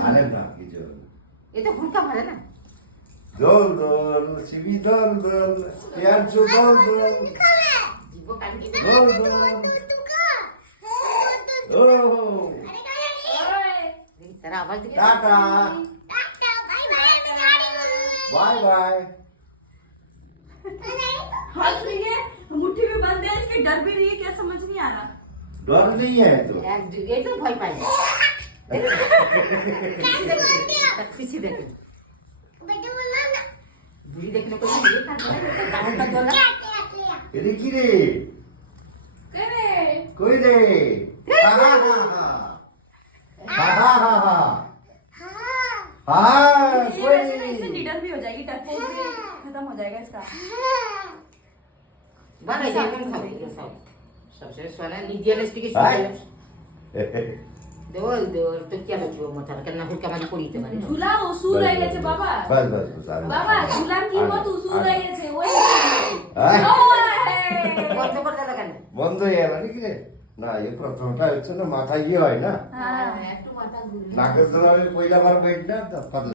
ভালো না কিছু এটা হুলকা ভালো না দোল দোল শিবি দোল দোল পেঁয়াজু দোল দোল জীব কাটি দোল দোল ও তারা আওয়াজ দিকে টাটা बाय बाय हंस रही है, मुट्ठी में बंद है, इसके डर भी रही है, क्या समझ नहीं आ रहा। डर नहीं है तो এক এই তো ভয় পাই কিছু দেখে বুড়ি দেখলে কোনো ইয়ে থাকবে না কাউন্টা দোলা এরে কি রে करे কই রে হা হা হা হা হা হা হা हाँ ये कोई वैसे ना इससे निडर भी हो जाएगी, डरपोक भी खत्म हो जाएगा इसका। বানাই যেমন খাবে সব সবচেয়ে সোনা লিডিয়ালিস্টিক हाय দোল দোল তো কি হবে মাথার কেন হুলকা মারি পড়িতে পারে झूला उसूल रह गए थे बाबा। बस बस बस आने बाबा झूला की मत उसूल रह गए थे, वही हाय বন্ধ করে দাও কেন বন্ধ হয়ে গেল নাকি রে না এই প্রথমটা হচ্ছে না মাথা ইয়ে হয় না हाँ একটু মাথা ঘুরে নাকের ধরে পয়লা বার বেড না